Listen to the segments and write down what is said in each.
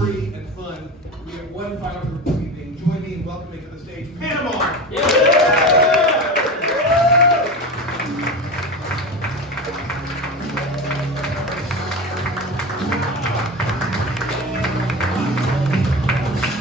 free and fun. We have one final group this evening. Join me in welcoming to the stage Panama.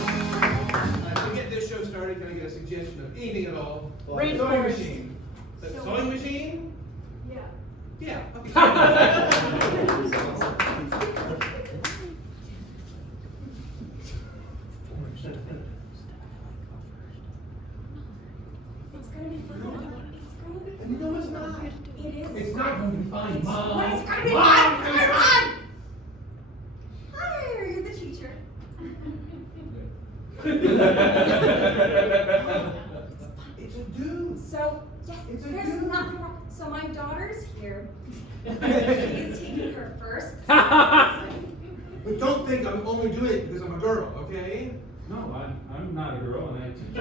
To get this show started, can I get a suggestion of anything at all? Sewing machine. Sewing machine? Yeah. Yeah. Okay. It's gonna be fun. It's gonna be fun. No, it's not. It is. It's not going to be fun, Mom. What? It's gonna be Mom, fun. come Come here. on. Hi, you're the teacher. It's a dude. So, yes, It's a there's dude. nothing wrong. So my daughter's here. She is taking her first lesson. But don't think I'm only doing it because I'm a girl, okay? No, I'm not a girl and I teach.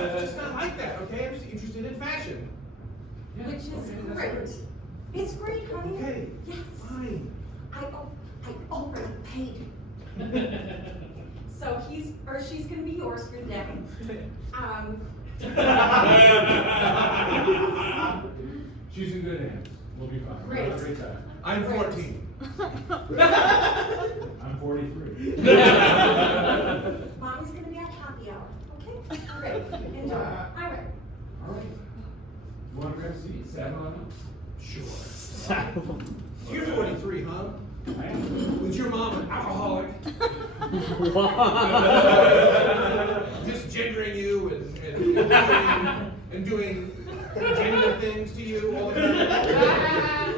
It's just not like that, okay? I'm just interested in fashion. Yeah, Which is okay, that's great. great. It's great, honey. Okay. Yes. Fine. I already paid. So she's gonna be yours for the day. She's in good hands. We'll be fine. Great. We'll have a great time. I'm Great. 14. I'm 43. Mommy's gonna be at happy hour, okay? Great, enjoy. All right. All right. You want to grab a seat? Saddle on up? Sure. You're 43, huh? I am. Was your mom an alcoholic? Misgendering you and doing gender things to you all the time?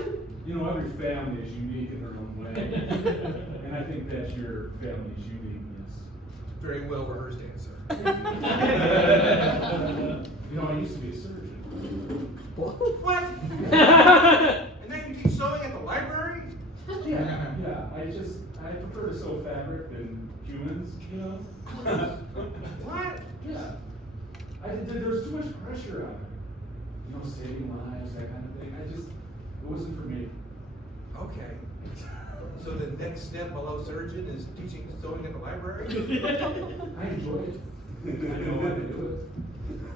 You know, every family is unique in their own way. And I think that's your family's uniqueness. Very well rehearsed answer. You know, I used to be a surgeon. What? And now you teach sewing at the library? Yeah. I prefer to sew fabric than humans, you know? What? Yeah. There's too much pressure on it. You know, saving lives, that kind of thing. It wasn't for me. Okay. So the next step below surgeon is teaching sewing at the library? I enjoy it. I know how to do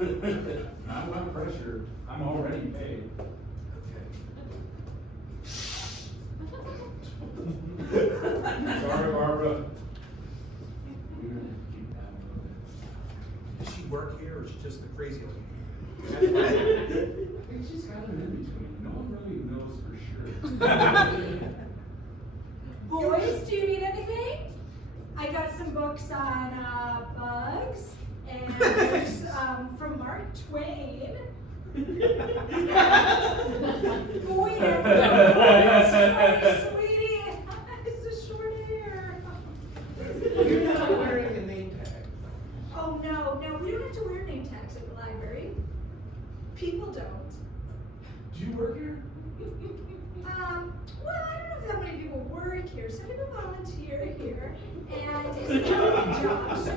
it. Not a lot of pressure. I'm already paid. Sorry, Barbara. We're gonna keep that a little bit. Does she work here or is she just the crazy lady? I think she's kind of in between. No one really knows for sure. Boys, do you need anything? I got some books on bugs and from Mark Twain. Boy, sweetie, it's a short hair. You're not wearing a name tag. Oh no, we don't have to wear name tags at the library. People don't. Do you work here? Well, I don't know if that many people work here. Some people volunteer here, and it's a government job. So,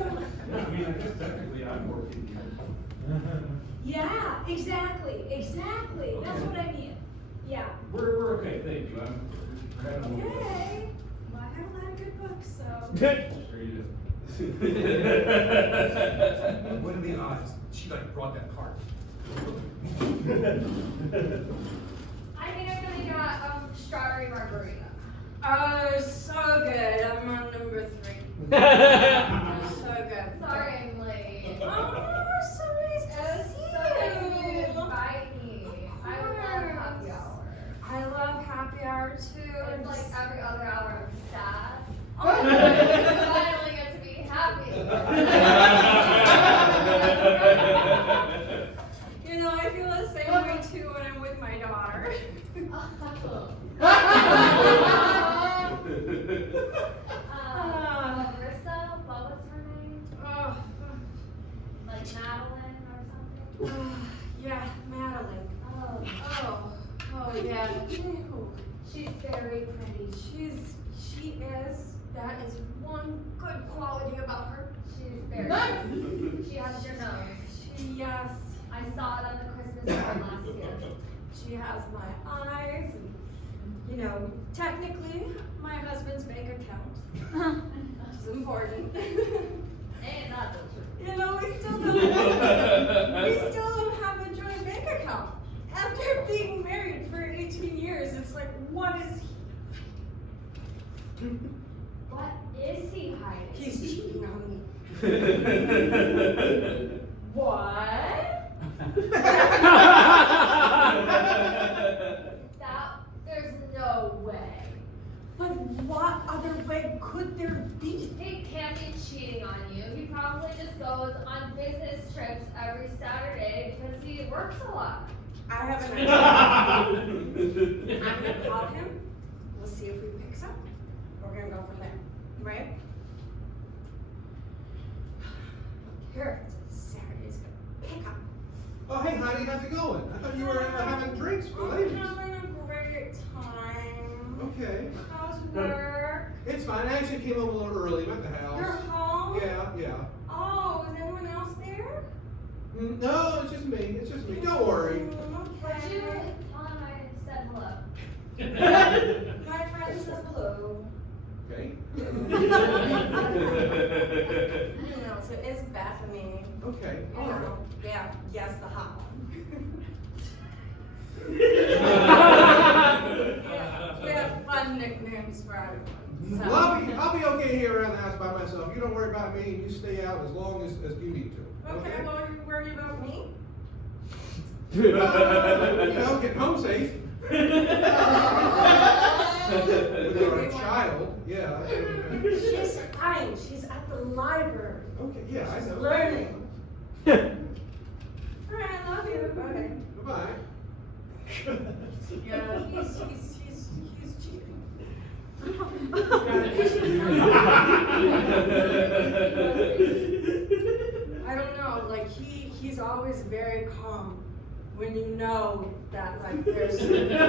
Yeah, I mean, I guess technically I'm working here. yeah, exactly. That's what I mean. Yeah. We're okay, thank you. We're having a little fun. Okay. Well, I have a lot of good books, so. Sure you do. What are the odds she brought that cart? I think I'm gonna get strawberry margarita. Oh, so good. I'm on number 3. So good. Sorry I'm late. Oh, so nice It to was see so nice of you to you. invite me. I love happy hour. I love happy hour too. It's like every other hour I'm sad. Oh. I finally get to be happy. You know, I feel the same way too when I'm with my daughter. Marissa, what was her name? Oh, Like Madeline or something? yeah, Madeline. Oh, yeah. She's very pretty. She is. That is one good quality about her. She's very pretty. She has your nose. Yes. I saw it on the Christmas card last year. She has my eyes. And you know, technically, my husband's bank account. It's important. And not the truth. You know, we still don't have a joint bank account. After being married for 18 years, it's like, what is What is he hiding? He's cheating on me. What? There's no way. But what other way could there be? He can't be cheating on you. He probably just goes on business trips every Saturday because he works a lot. I have an idea. I'm gonna call him. We'll see if he picks up. We're gonna go from there, right? Here, Saturday's gonna pick up. Oh, hey, honey, how's it going? I thought you were having drinks for ladies. I'm having a great time. Okay. How's work? It's fine. I actually came home a little early. I'm at the You're house. home? Yeah. Oh, is anyone else there? No, it's just me. It's just me. Don't worry. Would you Okay. tell him I said hello? My friend says hello. Okay. You know, so it's Bethany. Okay. You know, yeah, yes, the hot one. We have fun nicknames for everyone. Well, I'll be okay here around the house by myself. You don't worry about me, and you stay out as long as you need to. Okay, well, you worry about me? You know, get home safe. With our child, yeah. She's fine. She's at the library. Okay, yeah, I She's know. learning. Alright, I love you. Okay. Bye-bye. Yeah, he's cheating. I don't know, like he's always very calm when you know that like there's something going on.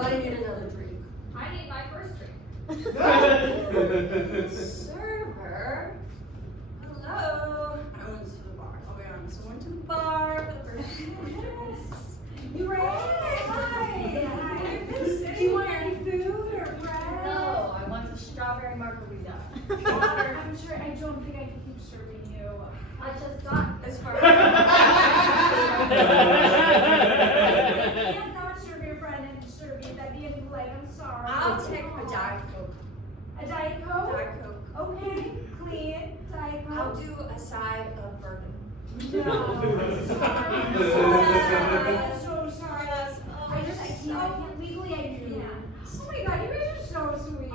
I need another drink. I need my first drink. Server? Hello? I went to the bar. Okay, I went to the bar for the first time. Yes. You were Hi. I've been sitting Do you want here. any food or bread? No, I want a strawberry margarita. Water. I'm sure I don't think I can keep serving you. I just got As far I can't not serve your friend and serve you. That'd be impolite. I'm sorry. I'll take a Diet Coke. A Diet Coke? Diet Coke. Okay, clean. Diet Coke. I'll do a side of bourbon. No, I'm sorry. I'm so sorry. I can't. Legally, I can't. Oh my god, you guys are so sweet.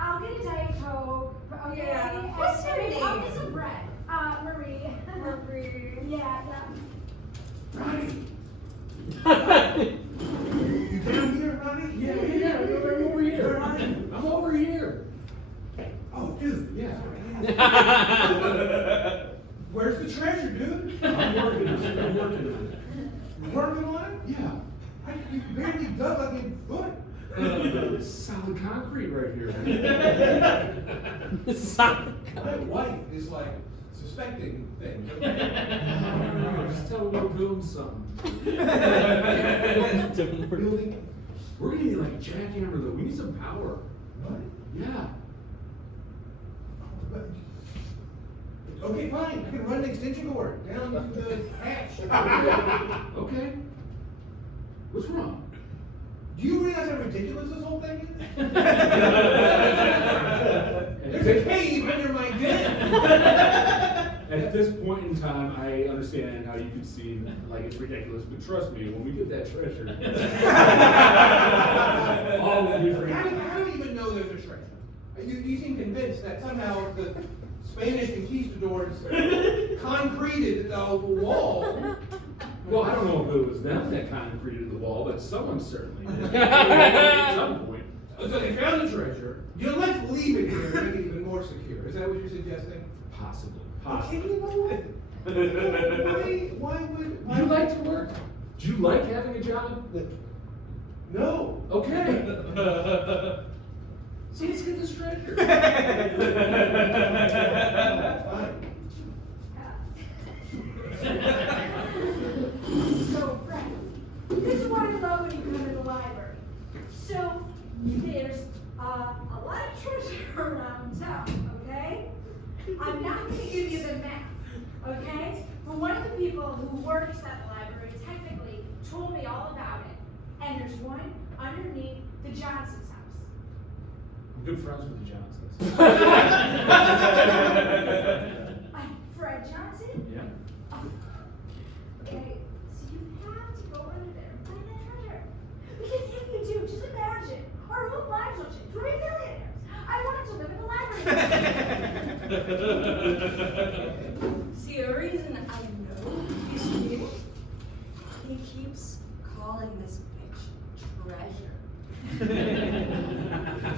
I'll get a Diet Coke. Okay. Yeah. And What's your I'll name? get some bread. Marie. Marie. Yeah. Ronnie. You down here, Ronnie? Yeah, I'm over here. Ronnie? I'm over here. Oh, dude. Yeah. Where's the treasure, dude? I'm working on it. You working on it? Yeah. You barely dug like a foot. Solid concrete right here. My wife is like suspecting things. Just tell them we're building something. Building. We're gonna need like a jackhammer though. We need some power. What? Yeah. Okay, fine. I can run an extension cord down to the hatch. Okay. What's wrong? Do you realize how ridiculous this whole thing is? There's a cave under my den. At this point in time, I understand how you could seem like it's ridiculous, but trust me, when we get that treasure, all will be free. How do you even know there's a treasure? You seem convinced that somehow the Spanish conquistadors concreted the wall. Well, I don't know if it was them that concreted the wall, but someone certainly did. At some point. So they found the treasure. Let's leave it here and make it even more secure. Is that what you're suggesting? Possibly. Okay, you know what? Why would... You like to work? Do you like having a job? No. Okay. So let's get this treasure. Fine. people who works at the library technically told me all about it. And there's one underneath the Johnson's house. I'm good friends with the Johnsons. Fred Johnson? Yeah. Okay, so you have to go under there and find that treasure. Because if you do, just imagine, our whole lives will change. We're millionaires. I wanted to live in the library. See, the reason I know he's cheating, he keeps calling this bitch treasure.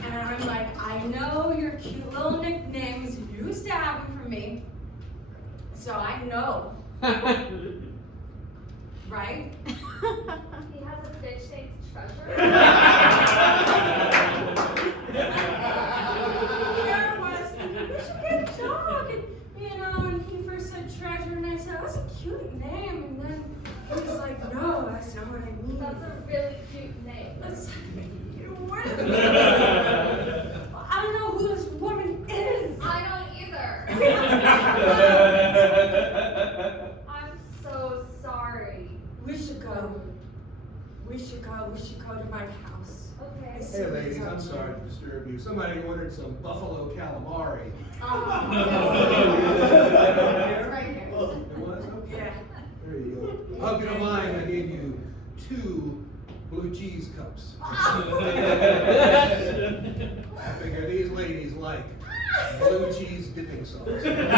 And I'm like, I know your cute little nicknames you used to have them for me, so I know. Right? He has a bitch named Treasure. There was, we should get a dog. And, you know, when he first said treasure, and I said, that's a cute name. And then he was like, no, that's not what I mean. That's a really cute name. That's, what is it? I don't know who this woman is. I don't either. I'm so sorry. We should go. We should go to my house. Okay. Hey ladies, I'm sorry to disturb you. Somebody ordered some buffalo calamari. It's right here. It was? Okay. Yeah. There you go. I hope you don't mind, I gave you 2 blue cheese cups. I figure these ladies like blue cheese dipping sauce. Let's have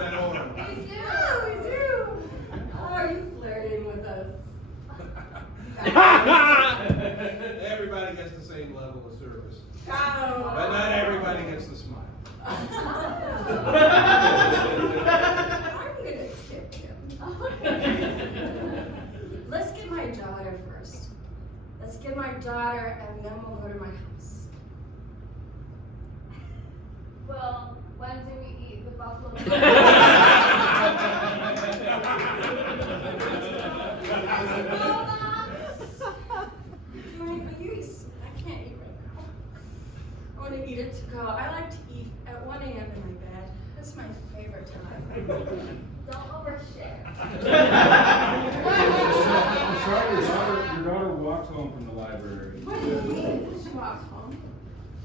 that order. We do. We do. Oh, are you flirting with us? Everybody gets the same level of service. Oh. But not everybody gets the smile. I'm gonna tip him. Let's get my daughter first. Let's get my daughter and then we'll go to my house. Well, when do we eat the buffalo? I can't eat right now. I want to eat it to go. I like to eat at 1 a.m. in my bed. That's my favorite time. Don't overshare. I'm sorry, your daughter walked home from the library. What do you mean she walks home?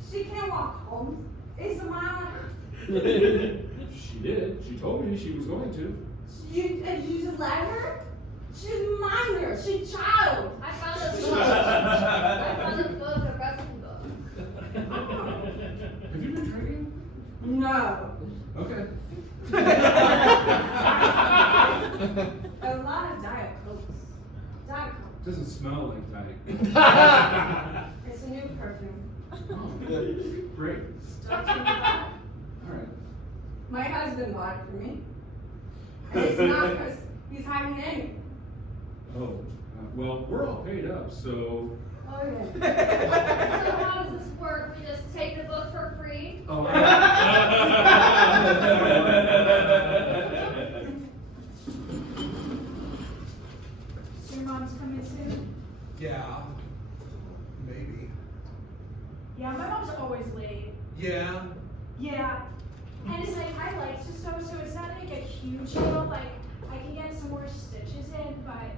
She can't walk home. It's a mile. She did. She told me she was going to. You just let her? She's a minor. She's a child. I found a book. I found a book, a wrestling book. Have you been drinking? No. Okay. A lot of Diet Cokes. Diet Coke. Doesn't smell like Diet. It's a new perfume. Oh, great. Stop talking about it. All right. My husband bought it for me. And it's not because he's hiding in. Oh, well, we're all paid up, so. Oh, yeah. So how does this work? We just take the book for free? Oh, Is your mom's coming soon? Yeah. Maybe. Yeah, my mom's always late. Yeah. Yeah. And it's like, I like to sew, so it's not like a huge deal. Like, I can get some more stitches in, but,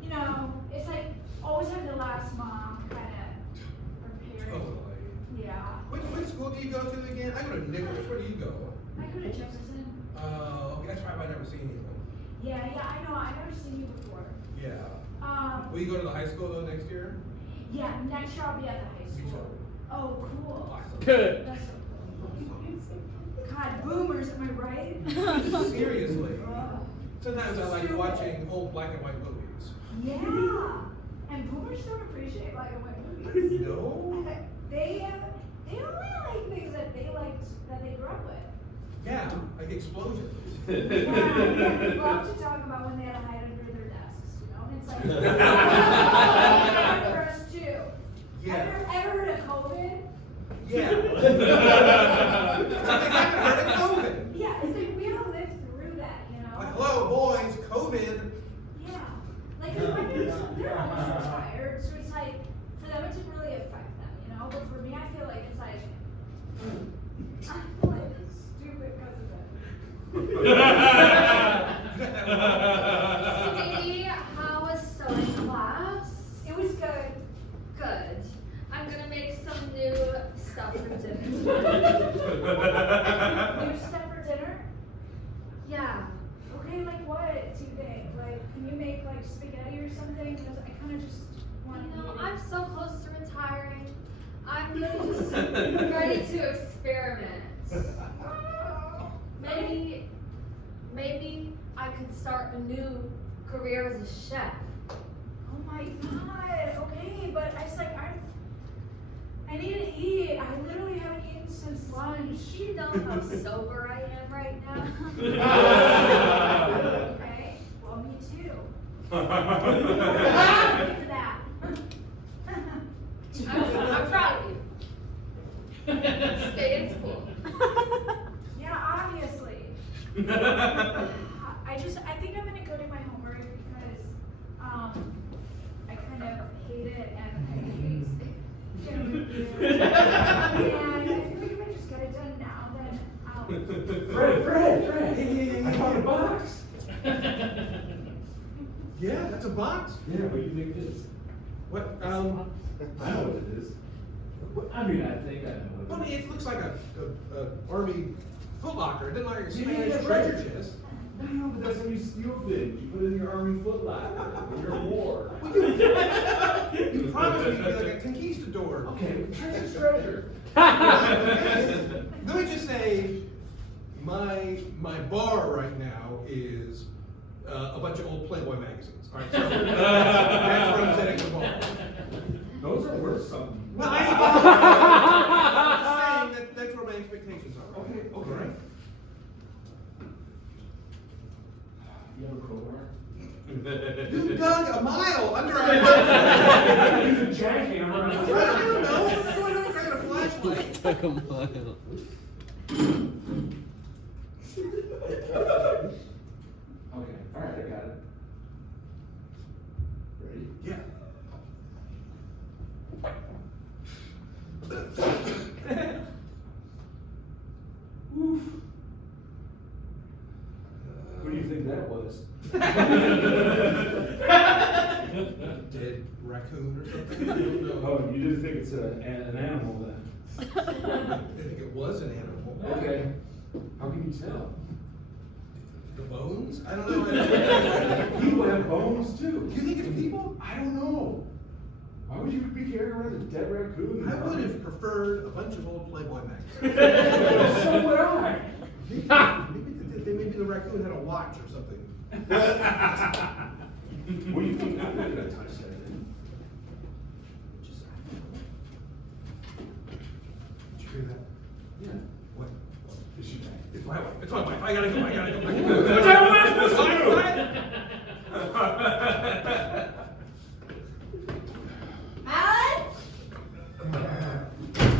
you know, it's like, always have the last mom kind of prepared. Totally. Yeah. Which school do you go to again? I go to Nicholas. Where do you go? I go to Jefferson. Okay, that's right. I've never seen you. Yeah, I know. I've never seen you before. Yeah. Um, Will you go to the high school though next year? yeah, next year I'll be at the high Me school. too. Oh, cool. Awesome. That's so cool. God, boomers, am I right? Seriously. Ugh. Sometimes I like watching old black and white movies. Yeah. And boomers don't appreciate black and white movies. No? They only like things that they liked, that they grew up with. Yeah, like explosions. Yeah, they love to talk about when they had to hide under their desks, you know? And it's like, for us too. Yeah. Ever heard of COVID? Yeah. I haven't heard of COVID. Yeah, it's like we all lived through that, you know? Like, hello, boys, COVID. Yeah. Like, 'cause my parents, they're almost retired, so it's like, for them it didn't really affect them, you know? But for me, I feel like it's like, I feel like it's stupid because of it. like spaghetti or something? Because I kind of just want to. I'm so close to retiring. I'm really just ready to experiment. Maybe I could start a new career as a chef. Oh my god. Okay, but I just like I need to eat. I literally haven't eaten since lunch. You know how sober I am right now. Okay. Well, me too. I'm proud of you. Stay in school. Yeah, obviously. I think I'm gonna go do my homework because I kind of hate it and I hate getting reviews. And I feel like if I just get it done now, then I'll. Fred! I found a box! Yeah, that's a box? Yeah, what do you think it is? What, I know what it is. I mean, I think I know I what mean, it is. it looks like a army footlocker. It didn't like a Yeah, Spanish right. treasure chest. No, but that's how you steal things. You put it in your army footlocker when you're at war. You promised me to be like a conquistador. Okay, treasure's treasure. Let me just say, my bar right now is a bunch of old Playboy magazines. All right, so that's where I'm setting the bar. Those are worth something. Well, I'm just saying that's where my expectations are. Okay. All right. You have a crowbar? You dug a mile under our Use a jackhammer. I don't know. What's going on? I got a flashlight. Took a mile. Okay, alright, I got it. Ready? Yeah. Oof. What do you think that was? Dead raccoon or something? I don't know. Oh, you didn't think it's an animal then? I think it was an animal. Okay. How can you tell? The bones? I don't know. People have bones too. You think it's people? I don't know. Why would you be carrying around a dead raccoon? I would have preferred a bunch of old Playboy magazines. So would I. Maybe the raccoon had a watch or something. What do you think? I'm not gonna touch that thing. Just, I don't know. Did you hear that? Yeah. What? Is she back? It's my wife. It's my wife. I gotta go. I gotta go. What's that wife supposed to do? Alan?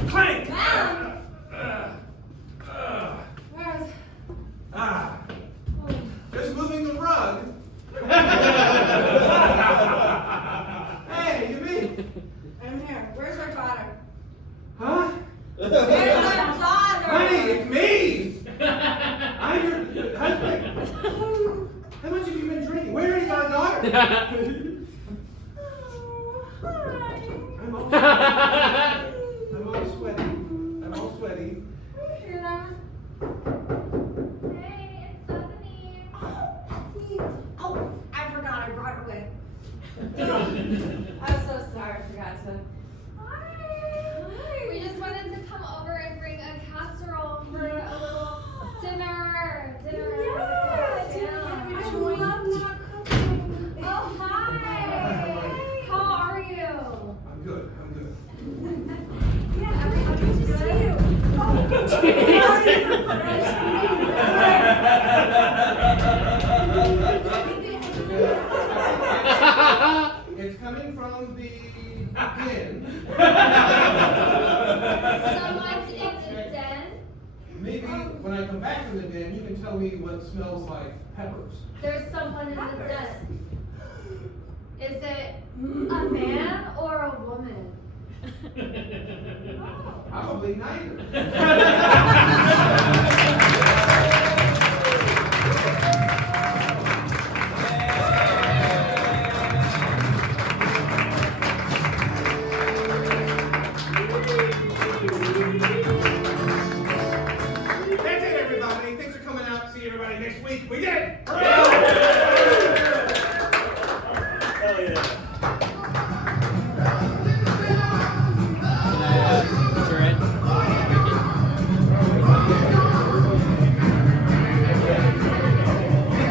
Clank! Alan? Where's... Ah, just moving the rug. Hey, you mean? I'm here. Where's our daughter? Huh? Where's our daughter? Honey, it's me! I'm your husband. How much have you been drinking? Where is our daughter? I'm all sweaty. I'm all sweaty. Hear that? Hey, it's Stephanie. Oh, I forgot I brought her with. I'm so sorry, I forgot to. We just wanted to come over and bring a casserole for a little dinner. Yes, Yeah. I love that cooking. Oh, hi. How are you? I'm good. I'm good. Yeah, everybody's good. It's coming from the den. Someone's in the den. Maybe when I come back from the den, you can tell me what smells like peppers. There's someone in the den. Is it a man or a woman? Probably neither. That's it, everybody. Thanks for coming out. See everybody next week. We did it! Hooray! yeah.